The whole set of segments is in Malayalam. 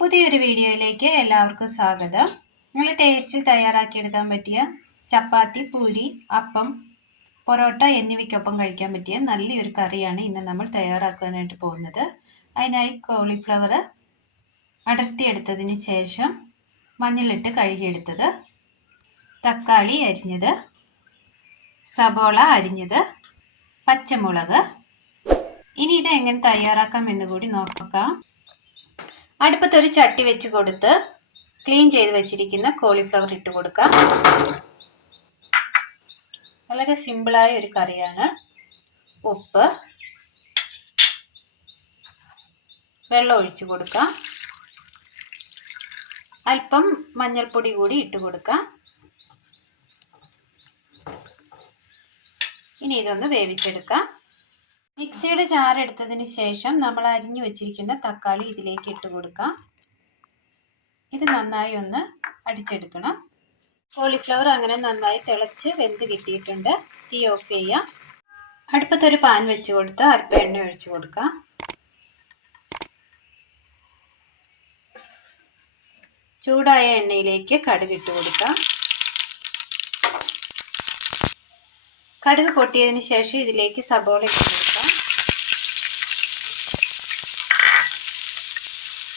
പുതിയൊരു വീഡിയോയിലേക്ക് എല്ലാവർക്കും സ്വാഗതം. നല്ല ടേസ്റ്റിൽ തയ്യാറാക്കിയെടുക്കാൻ പറ്റിയ ചപ്പാത്തി, പൂരി, അപ്പം, പൊറോട്ട എന്നിവയ്ക്കൊപ്പം കഴിക്കാൻ പറ്റിയ നല്ലൊരു കറിയാണ് ഇന്ന് നമ്മൾ തയ്യാറാക്കാനായിട്ട് പോകുന്നത്. അതിനായി കോളിഫ്ലവർ അടർത്തിയെടുത്തതിന് ശേഷം മഞ്ഞളിട്ട് കഴുകിയെടുത്തത്, തക്കാളി അരിഞ്ഞത്, സബോള അരിഞ്ഞത്, പച്ചമുളക്. ഇനി ഇത് എങ്ങനെ തയ്യാറാക്കാം എന്ന് കൂടി നോക്കാം. അടുപ്പത്തൊരു ചട്ടി വെച്ച് കൊടുത്ത് ക്ലീൻ ചെയ്ത് വെച്ചിരിക്കുന്ന കോളിഫ്ലവർ ഇട്ട് കൊടുക്കാം. വളരെ സിമ്പിളായ ഒരു കറിയാണ്. ഉപ്പ്, വെള്ളം ഒഴിച്ചു കൊടുക്കാം. അല്പം മഞ്ഞൾപ്പൊടി കൂടി ഇട്ട് കൊടുക്കാം. ഇനി ഇതൊന്ന് വേവിച്ചെടുക്കാം. മിക്സിയുടെ ജാർ എടുത്തതിന് ശേഷം നമ്മൾ അരിഞ്ഞു വെച്ചിരിക്കുന്ന തക്കാളി ഇതിലേക്ക് ഇട്ട് കൊടുക്കാം. ഇത് നന്നായി ഒന്ന് അടിച്ചെടുക്കണം. കോളിഫ്ലവർ അങ്ങനെ നന്നായി തിളച്ച് വെന്ത് കിട്ടിയിട്ടുണ്ട്. തീ ഓഫ് ചെയ്യാം. അടുപ്പത്തൊരു പാൻ വെച്ച് കൊടുത്ത് അല്പം എണ്ണ ഒഴിച്ചു കൊടുക്കാം. ചൂടായ എണ്ണയിലേക്ക് കടുക് ഇട്ട് കൊടുക്കാം. കടുക് പൊട്ടിയതിന് ശേഷം ഇതിലേക്ക് സബോള ഇട്ട് കൊടുക്കാം.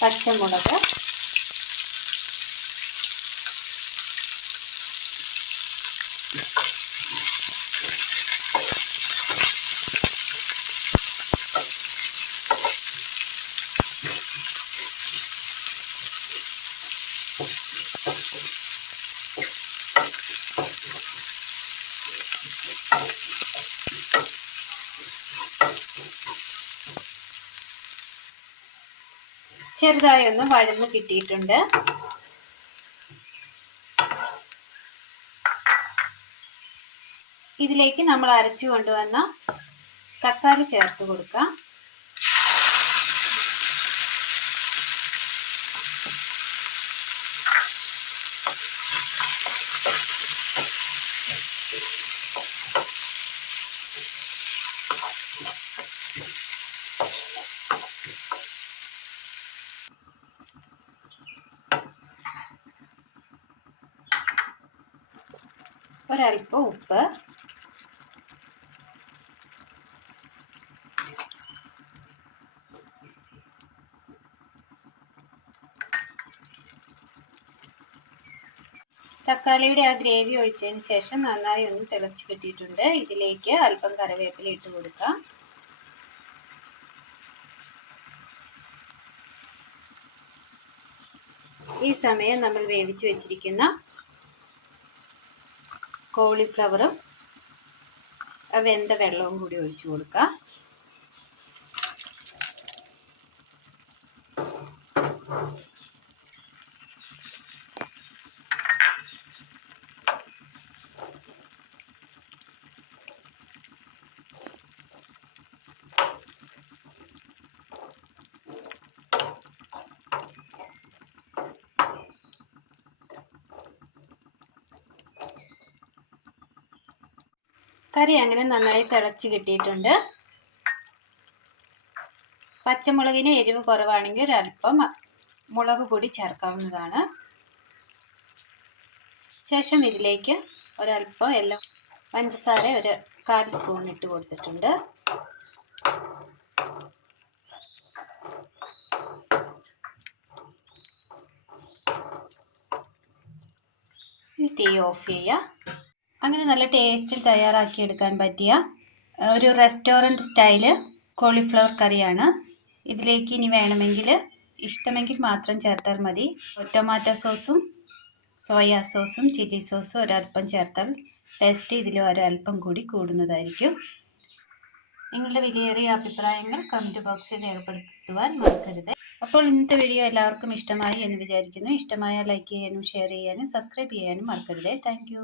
പച്ചമുളക്, ചെറുതായി ഒന്ന് വഴന്ന് കിട്ടിയിട്ടുണ്ട്. ഇതിലേക്ക് നമ്മൾ അരച്ചു കൊണ്ടുവന്ന തക്കാളി ചേർത്ത് കൊടുക്കാം. ഒരൽപ്പം ഉപ്പ്, തക്കാളിയുടെ ആ ഗ്രേവി ഒഴിച്ചതിന് ശേഷം നന്നായി ഒന്ന് തിളച്ച് കിട്ടിയിട്ടുണ്ട്. ഇതിലേക്ക് അല്പം കറിവേപ്പില ഇട്ട് കൊടുക്കാം. ഈ സമയം നമ്മൾ വേവിച്ച് വെച്ചിരിക്കുന്ന കോളിഫ്ലവറും വെന്ത വെള്ളവും കൂടി ഒഴിച്ചു കൊടുക്കാം. കറി അങ്ങനെ നന്നായി തിളച്ച് കിട്ടിയിട്ടുണ്ട്. പച്ചമുളകിന് എരിവ് കുറവാണെങ്കിൽ ഒരല്പം മുളക് പൊടി ചേർക്കാവുന്നതാണ്. ശേഷം ഇതിലേക്ക് ഒരല്പം പഞ്ചസാര ഒരു 1/4 സ്പൂൺ ഇട്ട് കൊടുത്തിട്ടുണ്ട്. തീ ഓഫ് ചെയ്യുക. അങ്ങനെ നല്ല ടേസ്റ്റിൽ തയ്യാറാക്കിയെടുക്കാൻ പറ്റിയ ഒരു റെസ്റ്റോറൻറ്റ് സ്റ്റൈല് കോളിഫ്ലവർ കറിയാണ്. ഇതിലേക്ക് ഇനി വേണമെങ്കിൽ ഇഷ്ടമെങ്കിൽ മാത്രം ചേർത്താൽ മതി. ടൊമാറ്റോ സോസും സോയാ സോസും ചില്ലി സോസും ഒരല്പം ചേർത്താൽ ടേസ്റ്റ് ഇതിൽ ഒരല്പം കൂടി കൂടുന്നതായിരിക്കും. നിങ്ങളുടെ വിലയേറിയ അഭിപ്രായങ്ങൾ കമൻറ്റ് ബോക്സിൽ രേഖപ്പെടുത്തുവാൻ മറക്കരുത്. അപ്പോൾ ഇന്നത്തെ വീഡിയോ എല്ലാവർക്കും ഇഷ്ടമായി എന്ന് വിചാരിക്കുന്നു. ഇഷ്ടമായാൽ ലൈക്ക് ചെയ്യാനും ഷെയർ ചെയ്യാനും സബ്സ്ക്രൈബ് ചെയ്യാനും മറക്കരുത്. താങ്ക്